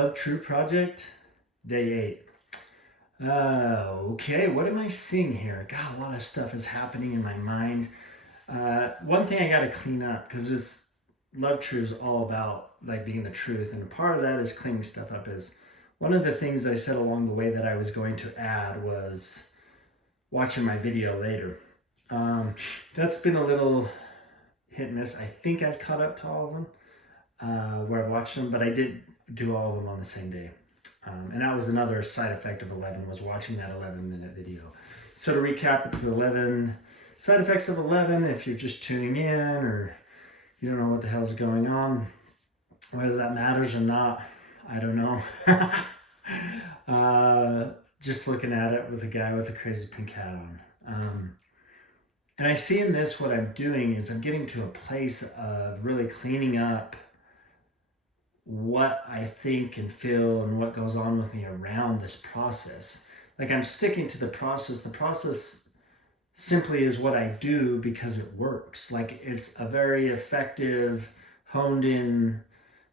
LuvTru project, day 8. Okay, what am I seeing here? God, a lot of stuff is happening in my mind. One thing I got to clean up, because this LuvTru is all about like being the truth, and part of that is cleaning stuff up. Is one of the things I said along the way that I was going to add was watching my video later. That's been a little hit and miss. I think I've caught up to all of them where I've watched them, but I did do all of them on the same day. And that was another side effect of 11, was watching that 11-minute video. So to recap, it's the 11 side effects of 11 if you're just tuning in or you don't know what the hell's going on. Whether that matters or not, I don't know. Just looking at it with a guy with a crazy pink hat on. And I see in this, what I'm doing is I'm getting to a place of really cleaning up what I think and feel and what goes on with me around this process. Like, I'm sticking to the process. The process simply is what I do because it works. Like, it's a very effective, honed in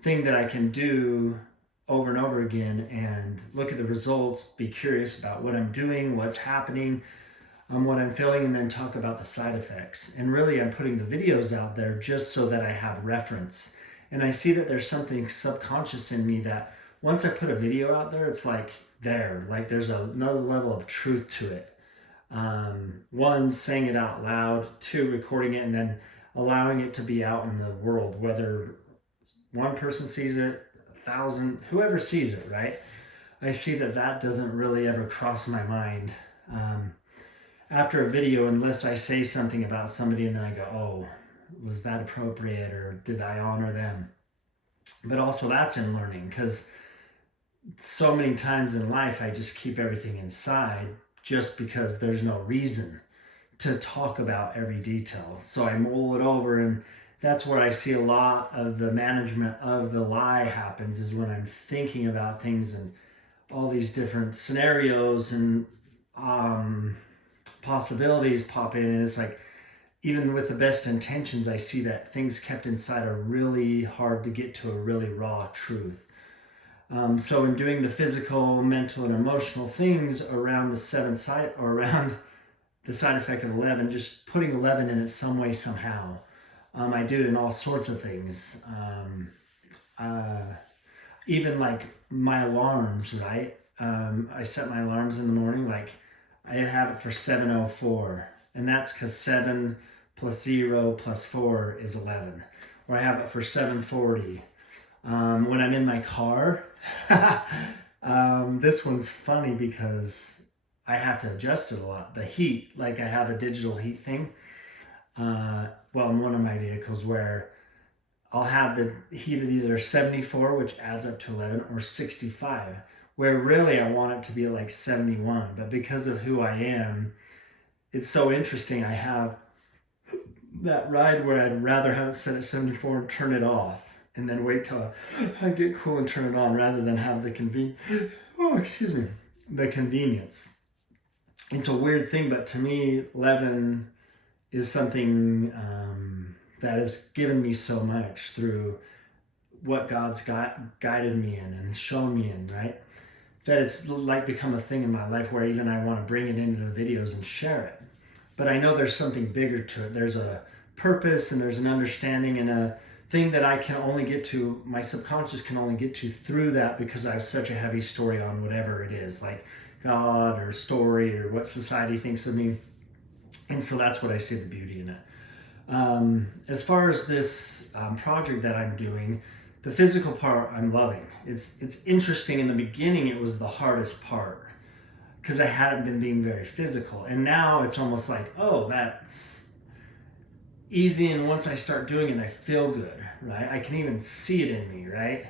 thing that I can do over and over again and look at the results, be curious about what I'm doing, what's happening, what I'm feeling, and then talk about the side effects. And really, I'm putting the videos out there just so that I have reference. And I see that there's something subconscious in me that once I put a video out there, it's like there's another level of truth to it. One, saying it out loud, two, recording it, and then allowing it to be out in the world, whether one person sees it, 1,000, whoever sees it, right? I see that doesn't really ever cross my mind after a video, unless I say something about somebody and then I go, oh, was that appropriate, or did I honor them? But also that's in learning, because so many times in life I just keep everything inside just because there's no reason to talk about every detail. So I mull it over, and that's where I see a lot of the management of the lie happens, is when I'm thinking about things and all these different scenarios and possibilities pop in, and it's like, even with the best intentions, I see that things kept inside are really hard to get to a really raw truth. So in doing the physical, mental, and emotional things around around the side effect of 11, just putting 11 in it some way, somehow. I do it in all sorts of things. Even like my alarms, right? I set my alarms in the morning, like I have it for 7:04. And that's because 7 plus 0 plus 4 is 11. Or I have it for 7:40. When I'm in my car, this one's funny because I have to adjust it a lot. The heat, like I have a digital heat thing. In one of my vehicles where I'll have the heat at either 74, which adds up to 11, or 65, where really I want it to be like 71. But because of who I am, it's so interesting. I have that ride where I'd rather have it set at 74 and turn it off, and then wait till I get cool and turn it on, rather than have the convenience. It's a weird thing, but to me, 11 is something that has given me so much through what God's guided me in and shown me in, right? That it's like become a thing in my life where even I want to bring it into the videos and share it. But I know there's something bigger to it. There's a purpose, and there's an understanding, and a thing that I can only get to, my subconscious can only get to through that, because I have such a heavy story on whatever it is, like God or story or what society thinks of me. And so that's what I see the beauty in it. As far as this project that I'm doing, the physical part I'm loving. It's interesting. In the beginning, it was the hardest part because I hadn't been being very physical. And now it's almost like, oh, that's easy. And once I start doing it, I feel good, right? I can even see it in me, right?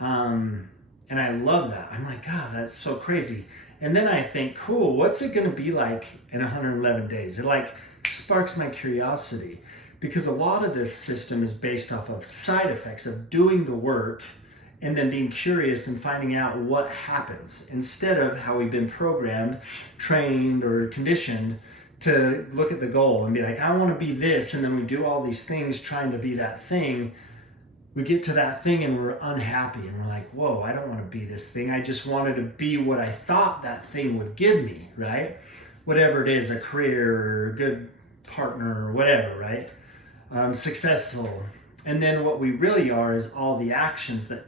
And I love that. I'm like, God, that's so crazy. And then I think, cool, what's it going to be like in 111 days? It like sparks my curiosity, because a lot of this system is based off of side effects of doing the work and then being curious and finding out what happens, instead of how we've been programmed, trained, or conditioned to look at the goal and be like, I want to be this. And then we do all these things trying to be that thing. we get to that thing and we're unhappy and we're like, whoa, I don't want to be this thing. I just wanted to be what I thought that thing would give me, right? Whatever it is, a career or a good partner or whatever, right? Successful. And then what we really are is all the actions that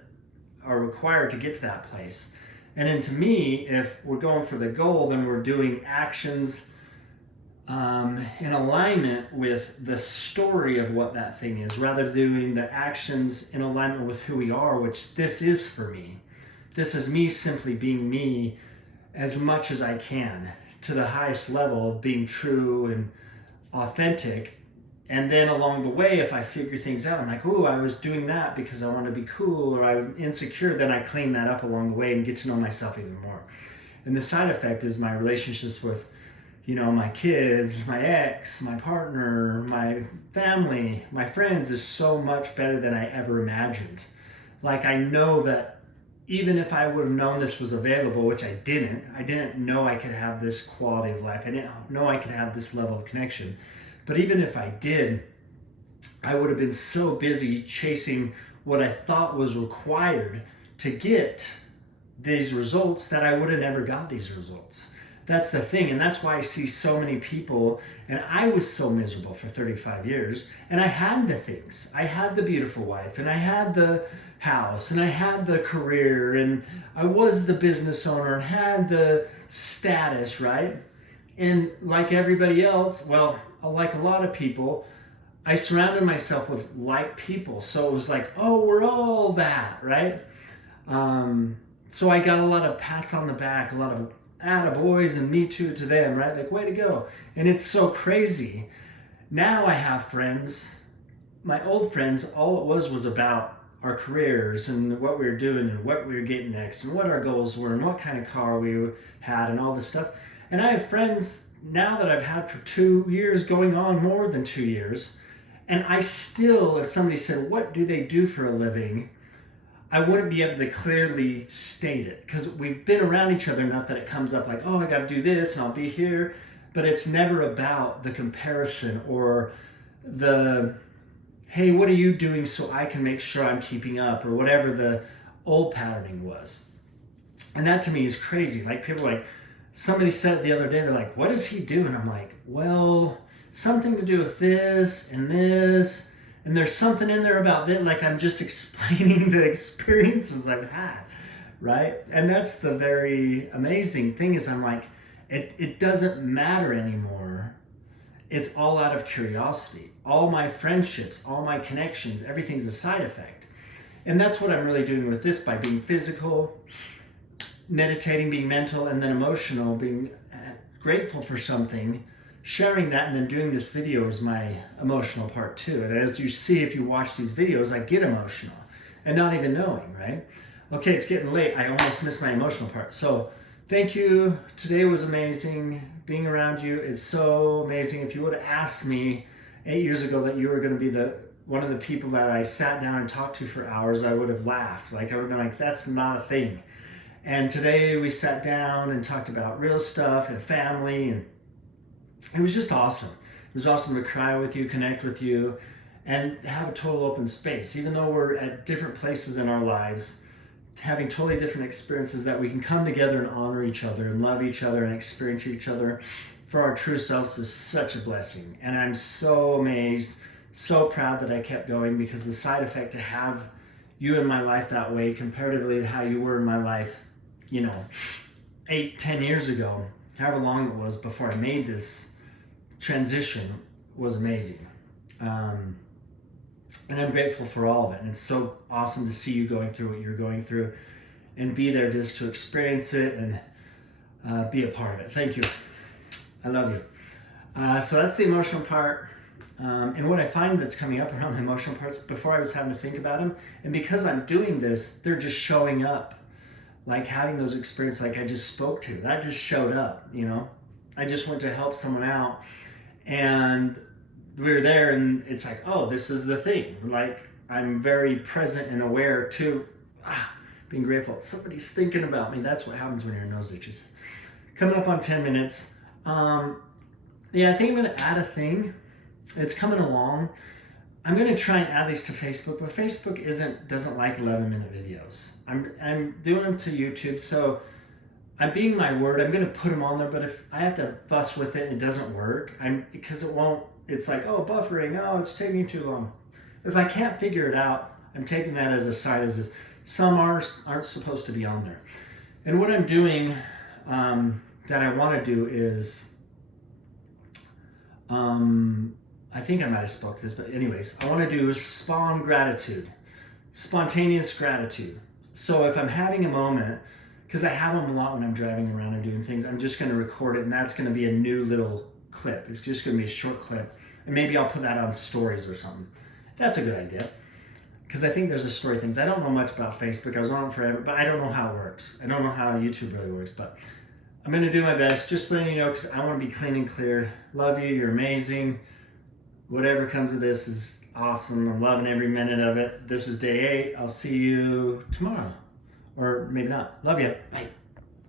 are required to get to that place. And then to me, if we're going for the goal, then we're doing actions in alignment with the story of what that thing is, rather than doing the actions in alignment with who we are, which this is for me. This is me simply being me as much as I can to the highest level of being true and authentic. And then along the way, if I figure things out, I'm like, oh, I was doing that because I want to be cool or I'm insecure, then I clean that up along the way and get to know myself even more. And the side effect is my relationships with, my kids, my ex, my partner, my family, my friends is so much better than I ever imagined. Like, I know that even if I would have known this was available, which I didn't know I could have this quality of life. I didn't know I could have this level of connection. But even if I did, I would have been so busy chasing what I thought was required to get these results that I would have never got these results. That's the thing, and that's why I see so many people, and I was so miserable for 35 years, and I had the things. I had the beautiful wife, and I had the house, and I had the career, and I was the business owner, and had the status, right? And like everybody else, well, like a lot of people, I surrounded myself with like people, so it was like, oh, we're all that, right? So I got a lot of pats on the back, a lot of attaboys and me too to them, right? Like, way to go. And it's so crazy. Now I have friends, my old friends, all it was about our careers and what we were doing and what we were getting next and what our goals were and what kind of car we had and all this stuff. And I have friends now that I've had for 2 years, going on more than 2 years. And I still, if somebody said, what do they do for a living? I wouldn't be able to clearly state it because we've been around each other enough that it comes up like, oh, I got to do this and I'll be here. But it's never about the comparison or the, hey, what are you doing so I can make sure I'm keeping up, or whatever the old patterning was. And that to me is crazy. Like, people like, somebody said it the other day, they're like, what does he do? And I'm like, well, something to do with this and this. And there's something in there about that, like I'm just explaining the experiences I've had, right? And that's the very amazing thing is I'm like, it doesn't matter anymore. It's all out of curiosity. All my friendships, all my connections, everything's a side effect. And that's what I'm really doing with this by being physical, meditating, being mental, and then emotional, being grateful for something, sharing that, and then doing this video is my emotional part too. And as you see, if you watch these videos, I get emotional and not even knowing, right? Okay, it's getting late. I almost missed my emotional part. So thank you. Today was amazing. Being around you is so amazing. If you would have asked me 8 years ago that you were going to be one of the people that I sat down and talked to for hours, I would have laughed. Like, I would have been like, that's not a thing. And today we sat down and talked about real stuff and family, and it was just awesome. It was awesome to cry with you, connect with you, and have a total open space. Even though we're at different places in our lives, having totally different experiences, that we can come together and honor each other and love each other and experience each other for our true selves is such a blessing. And I'm so amazed, so proud that I kept going, because the side effect to have you in my life that way comparatively to how you were in my life, 8-10 years ago, however long it was before I made this transition, was amazing. And I'm grateful for all of it. And it's so awesome to see you going through what you're going through and be there just to experience it and be a part of it. Thank you. I love you. So that's the emotional part. And what I find that's coming up around the emotional parts, before I was having to think about them, and because I'm doing this, they're just showing up. Like having those experiences like I just spoke to, that just showed up, I just went to help someone out and we were there, and it's like, oh, this is the thing. Like, I'm very present and aware to being grateful. Somebody's thinking about me. That's what happens when your nose itches. Coming up on 10 minutes. I think I'm going to add a thing. It's coming along. I'm gonna try and add these to Facebook, but Facebook doesn't like 11-minute videos. I'm doing them to YouTube, so I'm being my word. I'm gonna put them on there, but if I have to fuss with it and it doesn't work, because it won't. It's like, oh, buffering. Oh, it's taking too long. If I can't figure it out, I'm taking that as a side as some aren't supposed to be on there. And what I'm doing that I want to do is, I think I might have spoke this, but anyways, I want to do spontaneous gratitude. So if I'm having a moment, because I have them a lot when I'm driving around and doing things, I'm just going to record it, and that's going to be a new little clip. It's just going to be a short clip, and maybe I'll put that on stories or something. That's a good idea, because I think there's a story things. I don't know much about Facebook. I was on it forever, but I don't know how it works. I don't know how YouTube really works, but I'm going to do my best. Just letting you know, because I want to be clean and clear. Love you. You're amazing. Whatever comes of this is awesome. I'm loving every minute of it. This is day 8. I'll see you tomorrow. Or maybe not. Love you. Bye.